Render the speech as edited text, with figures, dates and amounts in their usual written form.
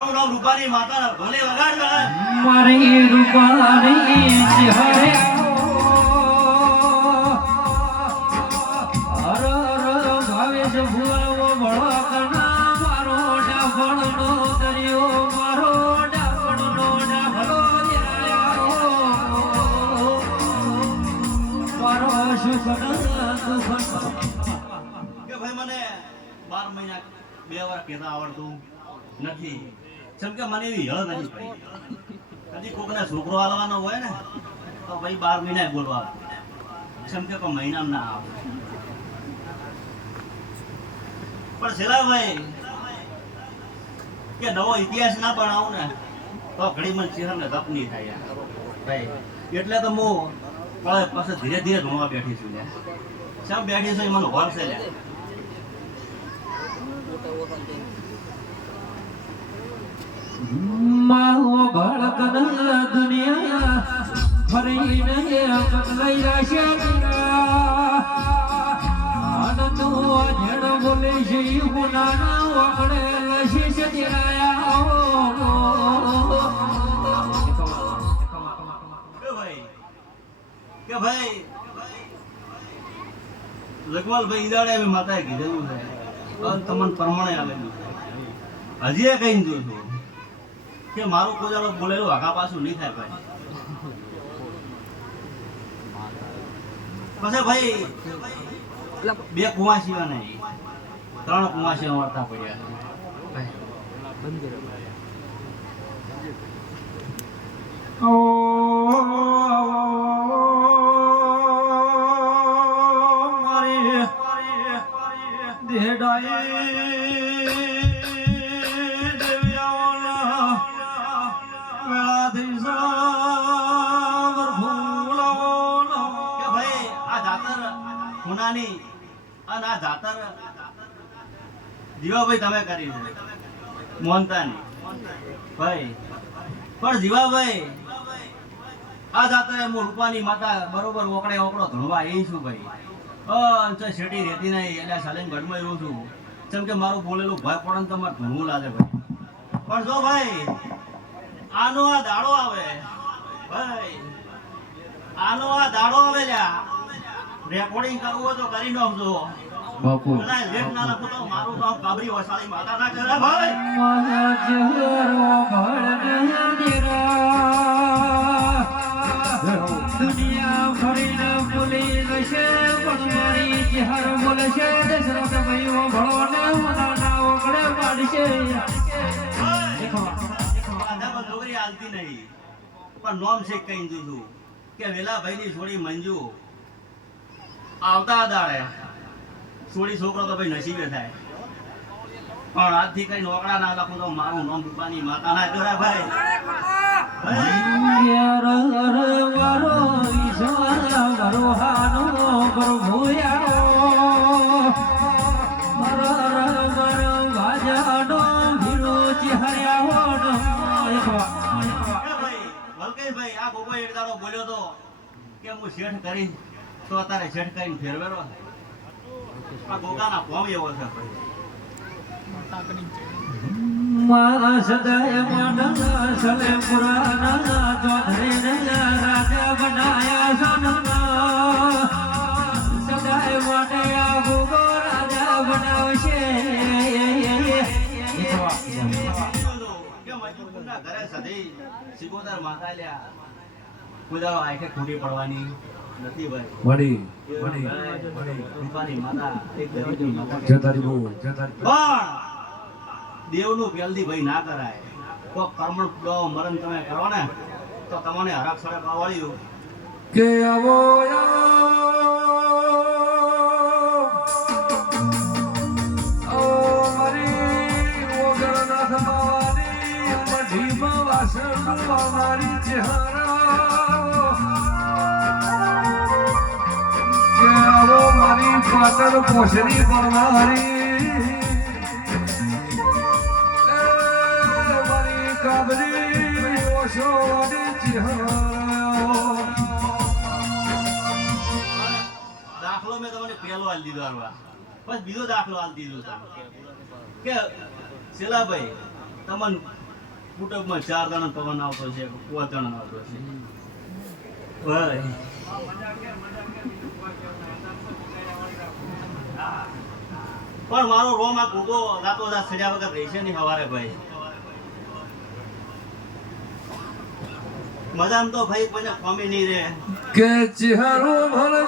રૂપાની માતાના ભલે વગાડ મારી રૂપાની હરે હર હર ભાવેશ ભૂલવો ભળકના મારો ડાફણનો દરિયો મારો ડાફણનો ડાફલો મારો સુખનો દુઃખનો કે ભાઈ મને 12 મહિના 2 વાર કહેતા આવડતું નથી. જેમ કે મને એવી હળ નથી પડી. કદી કોકના છોકરો હાલવાનો હોય ને તો ભાઈ 12 મહિના બોલવા જેમ કે કોઈ મહિનામાં ના આવે. પણ છેલ્લા ભાઈ કે નવો ઇતિહાસ ના બનાવું ને તો ઘડી મને ચહેરાને તપ નહીં થાય ભાઈ. એટલે તો હું પછી ધીરે ધીરે ભણવા બેઠી છું. શેમ બેઠી છું એ મને ભરશે લે. મારો ભળકના દુનિયા ફરીને બદલાઈ જશે આનંદ જણ બોલે છે ગુનાના વાકડે લશીશ દિરાયા કે ભાઈ લગવાલભાઈ ઈદાડે અમે માતાએ કીધેલું છે તમને પ્રમાણે આવેલું છે. હજી એ કઈ જોયું છું કે મારું કોજાળો બોલેલું આગા પાછું નહીં થાય ભાઈ. પછી ભાઈ 2 કુવા સિવાય નહીં 3 કુવા સિવાય વાર્તા પડ્યા મારી દેડાઈ ખૂનાની અને આ જાતર જીવાભાઈ તમે કરી છે મોહનતાની ભાઈ. પણ જીવાભાઈ આ જાતરે હું રૂપાની માતા બરોબર ઓકડે ઓકડો ધણવા એ છું ભાઈ. શેટી રહેતી નહીં એટલે સાલેન ગઢમાં એવું છું જેમ કે મારું બોલેલું ભય પડે ને તમારે ધણવું લાગે ભાઈ. પણ જો ભાઈ આનો આ દાડો આવે ભાઈ આનો આ દાડો આવે લ્યા રેકોર્ડિંગ કરવું હોય તો કરી નાખજો બાપુ. પેલા લેટ ના લખો તો મારું કામ કાબરી વસાડી માતા ના કરે ભાઈ. દુનિયા ફરીને ભૂલી જશે પણ મારી ચહેર બોલશે દશરથ ભાઈઓ ભળોને મનાના ઓગળે પાડશે. છોકરી હાલતી નહીં પણ નોમ શેક કઈ દીધું કે વેલા ભાઈ ની છોડી મંજુ આવતા દાડે છોડી છોકરો તો ભાઈ નસીબે થાય. પણ આજથી કઈ નોકરા ના લખું તો મારું નામ રૂપાની માતા ના કહેવાય ભાઈ. વલકેશભાઈ આ ગોગો એક દાડો બોલ્યો તો કે હું શેઠ કરી તો અત્યારે શેઠ કરીને ફેરવેલો. આ ગોગાના કોમ એવો છે મારા સદાય મોઢા સલે પુરાના ચોધરીને રાજા બનાયા સોનના સદાય માટે આ ગોગો રાજા બનાવશે. કે મજબૂરના ઘરે સધી સિકોદર માતા લ્યા કુદાળો આખે ખૂટી પડવાની નથી ભાઈ. રૂપાની માતા એક ગરીબની માતા પણ દેવનું પેલથી ભાઈ ના કરાય. કોઈ કર્મ મરણ તમે કરો ને તો તમને હરાક સડક આવડ્યું કે આવો મારી ચહેરા મારી પાટણ પોષણી પરમારી મારી કાબરી ઓછો દાખલો મેં તમને પહેલો આલી દીધો આલવા બસ બીજો દાખલો આલી દીધો કે શેલાભાઈ તમને કુટુંબમાં 4 જણા પવન આવતો છે 5 જણા આવતો છે ભાઈ પણ મારો રોમ આ કૂદો રાતો રાત સડ્યા વગર રહેશે નહીં સવારે ભાઈ મજામાં તો ભાઈ કોઈને કોમી નહીં રહે કે ચહેરો ભલે